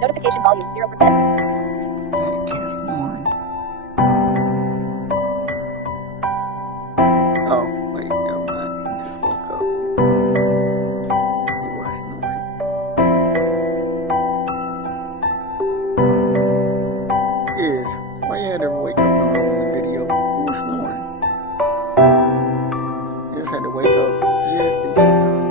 Notification volume 0%. Fat cat snoring. Oh, wait, never mind. He just woke up. He was snoring. Yes, why you had to wake up in the video? He was snoring. He just had to wake up just in time.